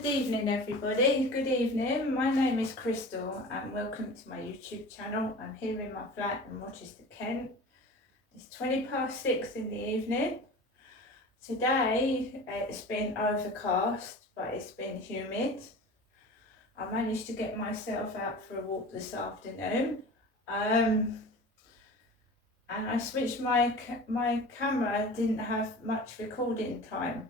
Good evening everybody, good evening. My name is Crystal and welcome to my YouTube channel. I'm here in my flat in Rochester, Kent. It's 6:20 in the evening. Today it's been overcast but it's been humid. I managed to get myself out for a walk this afternoon and I switched my camera, didn't have much recording time.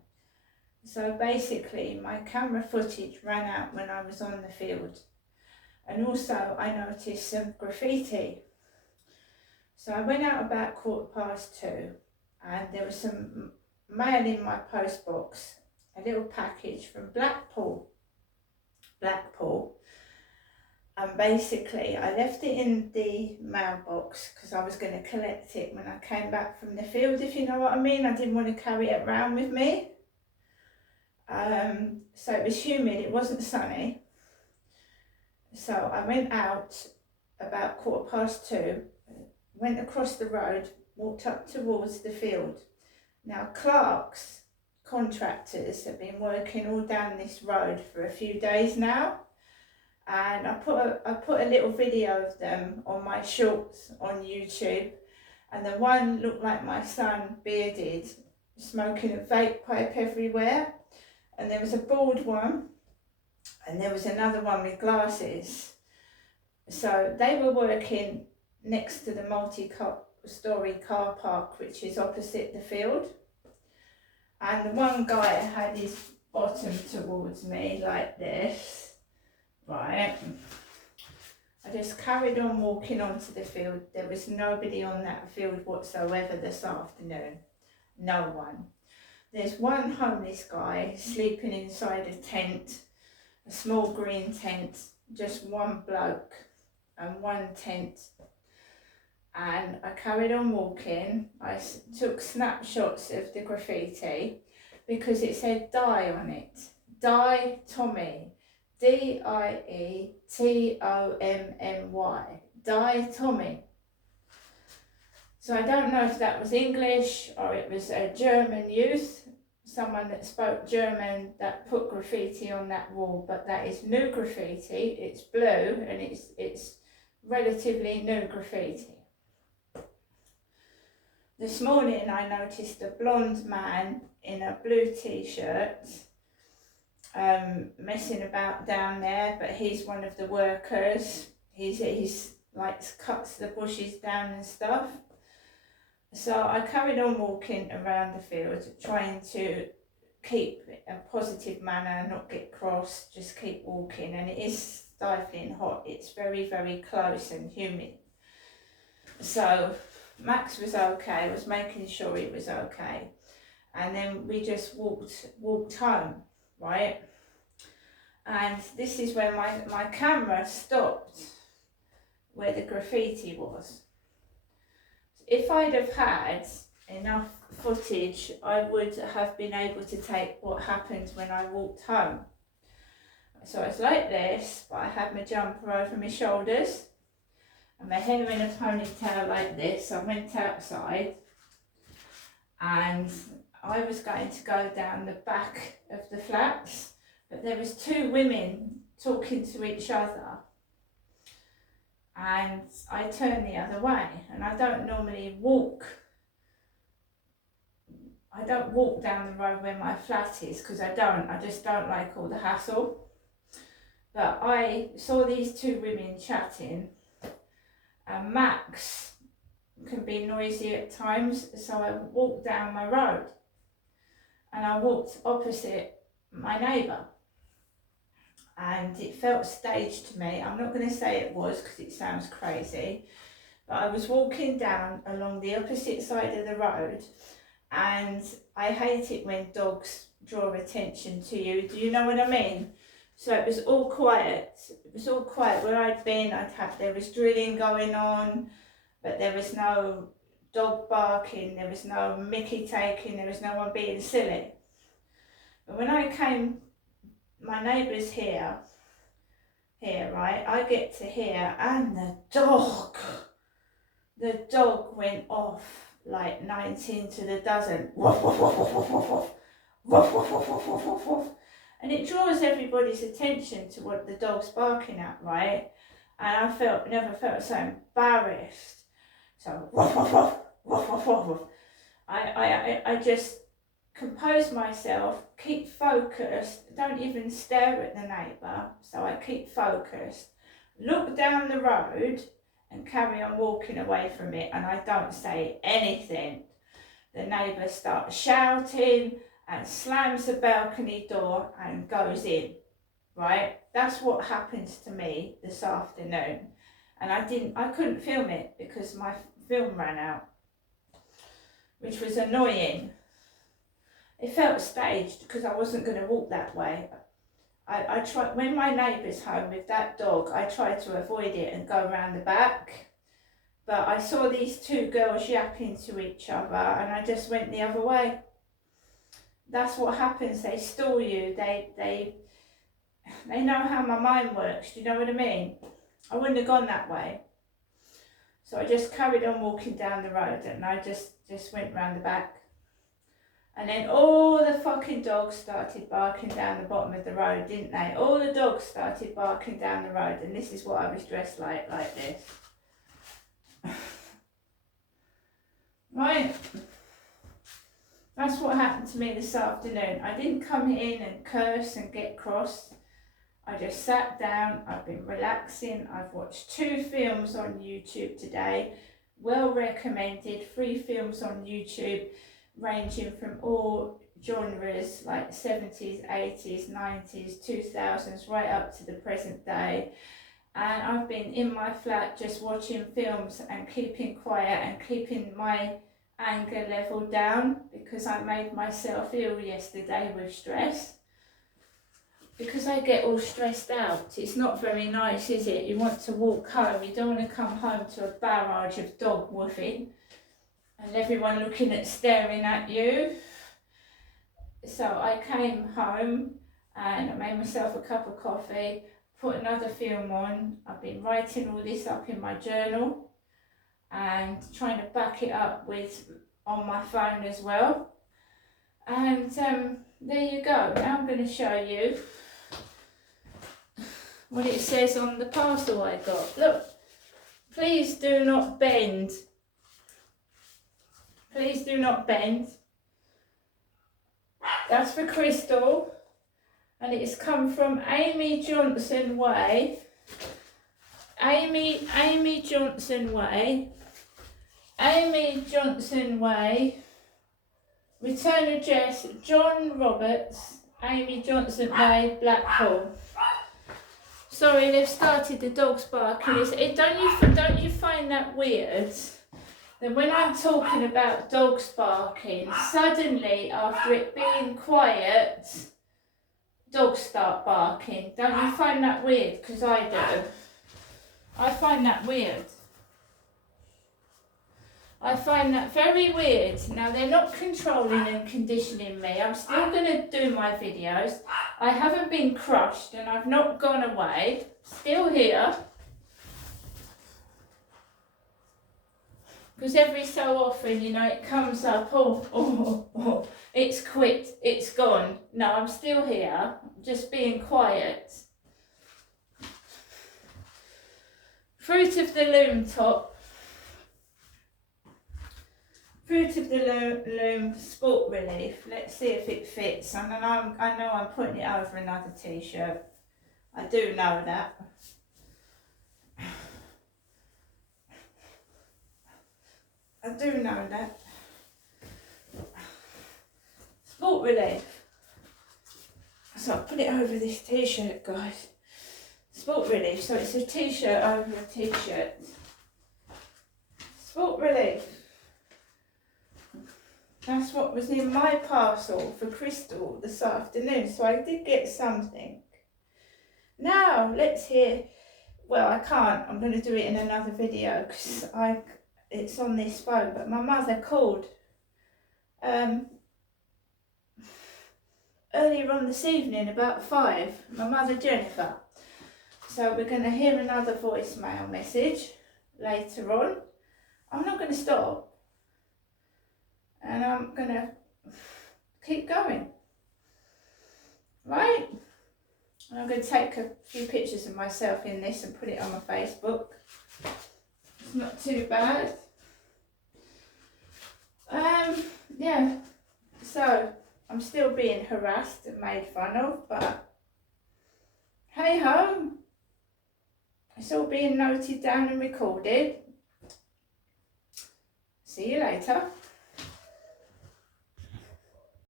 So basically my camera footage ran out when I was on the field, and also I noticed some graffiti. So I went out about 2:15 and there was some mail in my post box, a little package from Blackpool, and basically I left it in the mailbox because I was going to collect it when I came back from the field, if you know what I mean. I didn't want to carry it around with me. So it was humid, it wasn't sunny. So I went out about 2:15, went across the road, walked up towards the field. Now Clark's contractors have been working all down this road for a few days now, and I put a little video of them on my shorts on YouTube, and the one looked like my son, bearded, smoking a vape pipe everywhere. And there was a bald one, and there was another one with glasses. So they were working next to the multi-storey car park, which is opposite the field. And the one guy had his bottom towards me like this, right? I just carried on walking onto the field. There was nobody on that field whatsoever this afternoon, no one. There's one homeless guy sleeping inside a tent, a small green tent, just one bloke and one tent. And I carried on walking. I took snapshots of the graffiti because it said Die on it. Die Tommy. DIETOMMY. Die Tommy. So I don't know if that was English or it was a German youth, someone that spoke German, that put graffiti on that wall, but that is new graffiti. It's blue and it's relatively new graffiti. This morning I noticed a blonde man in a blue t-shirt messing about down there, but he's one of the workers. He's like cuts the bushes down and stuff. So I carried on walking around the field, trying to keep a positive manner, not get cross, just keep walking. And it is stifling hot. It's very, very close and humid. So Max was okay. I was making sure he was okay. And then we just walked home, right? And this is where my camera stopped, where the graffiti was. If I'd have had enough footage, I would have been able to take what happened when I walked home. So it's like this, but I had my jumper over my shoulders and my hair in a ponytail like this. I went outside and I was going to go down the back of the flats, but there was two women talking to each other. And I turned the other way, and I don't normally walk. I don't walk down the road where my flat is because I just don't like all the hassle. But I saw these two women chatting, and Max can be noisy at times, so I walked down my road and I walked opposite my neighbour. And it felt staged to me. I'm not going to say it was because it sounds crazy, but I was walking down along the opposite side of the road, and I hate it when dogs draw attention to you. Do you know what I mean? So it was all quiet. It was all quiet where I'd been. There was drilling going on, but there was no dog barking. There was no mickey taking. There was no one being silly. But when I came, my neighbour's here, right? I get to here, and the dog went off like 19 to the dozen. Woof, woof, woof, woof, woof, woof, woof, woof, woof, woof, woof, woof. and it draws everybody's attention to what the dog's barking at, right? And I never felt so embarrassed. So woof, woof, woof, woof, woof, woof, woof. I just compose myself, keep focused, don't even stare at the neighbour, so I keep focused, look down the road and carry on walking away from it, and I don't say anything. The neighbour starts shouting and slams the balcony door and goes in, right? That's what happens to me this afternoon. And I couldn't film it because my film ran out, which was annoying. It felt staged because I wasn't going to walk that way. I tried, when my neighbour's home with that dog, I tried to avoid it and go around the back. But I saw these two girls yapping to each other and I just went the other way. That's what happens, they stall you, they know how my mind works, do you know what I mean? I wouldn't have gone that way. So I just carried on walking down the road and I just went round the back. And then all the fucking dogs started barking down the bottom of the road, didn't they? All the dogs started barking down the road, and this is what I was dressed like this. Right? That's what happened to me this afternoon. I didn't come in and curse and get cross. I just sat down, I've been relaxing, I've watched 2 films on YouTube today, well recommended, 3 films on YouTube, ranging from all genres like 70s, 80s, 90s, 2000s, right up to the present day. And I've been in my flat just watching films and keeping quiet and keeping my anger level down because I made myself ill yesterday with stress. Because I get all stressed out. It's not very nice, is it? You want to walk home, you don't want to come home to a barrage of dog woofing and everyone staring at you. So I came home and I made myself a cup of coffee, put another film on. I've been writing all this up in my journal and trying to back it up on my phone as well. And there you go. Now I'm going to show you what it says on the parcel I got. Look, please do not bend. Please do not bend. That's for Crystal, and it's come from Amy Johnson Way. Amy Johnson Way. Amy Johnson Way. Return address: John Roberts, Amy Johnson Way, Blackpool. Sorry, they've started the dogs barking. Don't you find that weird? That when I'm talking about dogs barking, suddenly after it being quiet, dogs start barking. Don't you find that weird? Because I do. I find that weird. I find that very weird. Now, they're not controlling and conditioning me. I'm still going to do my videos. I haven't been crushed and I've not gone away. Still here. Because every so often, it comes up, oh, it's quit, it's gone. No, I'm still here, just being quiet. Fruit of the Loom top. Fruit of the Loom Sport Relief. Let's see if it fits. I know I'm putting it over another t-shirt. I do know that. I do know that. Sport Relief. So I'll put it over this t-shirt, guys. Sport Relief. So it's a t-shirt over a t-shirt. Sport Relief. That's what was in my parcel for Crystal this afternoon. So I did get something. Now, let's hear. Well, I can't. I'm going to do it in another video because it's on this phone. But my mother called earlier on this evening, about 5. My mother, Jennifer. So we're going to hear another voicemail message later on. I'm not going to stop. And I'm going to keep going. Right? going to take a few pictures of myself in this and put it on my Facebook. It's not too bad. Yeah, so I'm still being harassed and made fun of, but hey ho, it's all being noted down and recorded. See you later.